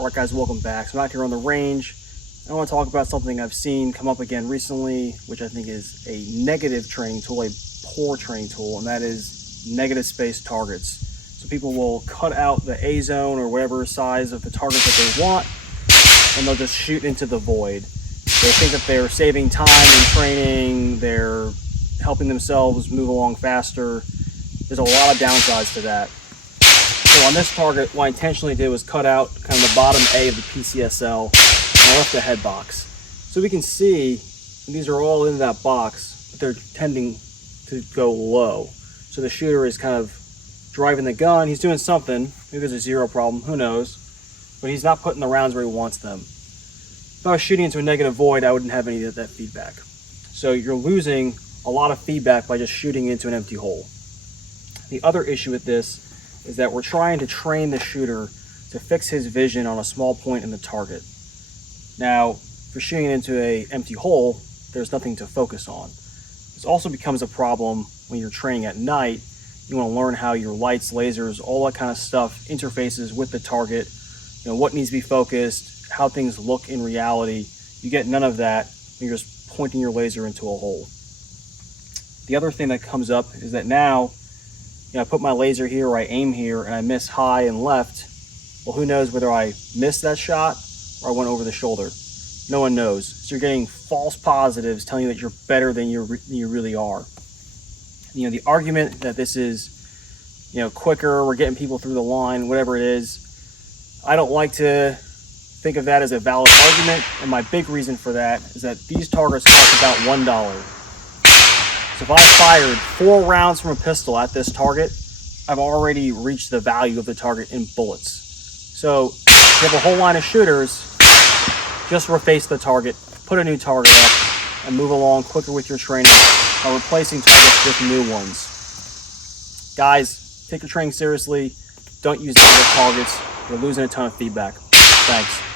Alright guys, welcome back. So I'm out here on the range. I want to talk about something I've seen come up again recently, which I think is a negative training tool, a poor training tool, and that is negative space targets. So people will cut out the A zone or whatever size of the target that they want, and they'll just shoot into the void. They think that they're saving time in training, they're helping themselves move along faster. There's a lot of downsides to that. So on this target, what I intentionally did was cut out kind of the bottom A of the PCSL, and I left the head box. So we can see these are all in that box, but they're tending to go low. So the shooter is kind of driving the gun. He's doing something. Maybe there's a zero problem, who knows? But he's not putting the rounds where he wants them. If I was shooting into a negative void, I wouldn't have any of that feedback. So you're losing a lot of feedback by just shooting into an empty hole. The other issue with this is that we're trying to train the shooter to fix his vision on a small point in the target. Now, if you're shooting into an empty hole, there's nothing to focus on. This also becomes a problem when you're training at night. You want to learn how your lights, lasers, all that kind of stuff interfaces with the target, what needs to be focused, how things look in reality. You get none of that when you're just pointing your laser into a hole. The other thing that comes up is that now, I put my laser here or I aim here and I miss high and left. Well, who knows whether I missed that shot or I went over the shoulder. No one knows. So you're getting false positives telling you that you're better than you really are. The argument that this is, quicker, we're getting people through the line, whatever it is, I don't like to think of that as a valid argument. And my big reason for that is that these targets cost about $1. So if I fired 4 rounds from a pistol at this target, I've already reached the value of the target in bullets. So if you have a whole line of shooters, just reface the target, put a new target up, and move along quicker with your training by replacing targets with new ones. Guys, take your training seriously. Don't use negative targets. You're losing a ton of feedback. Thanks.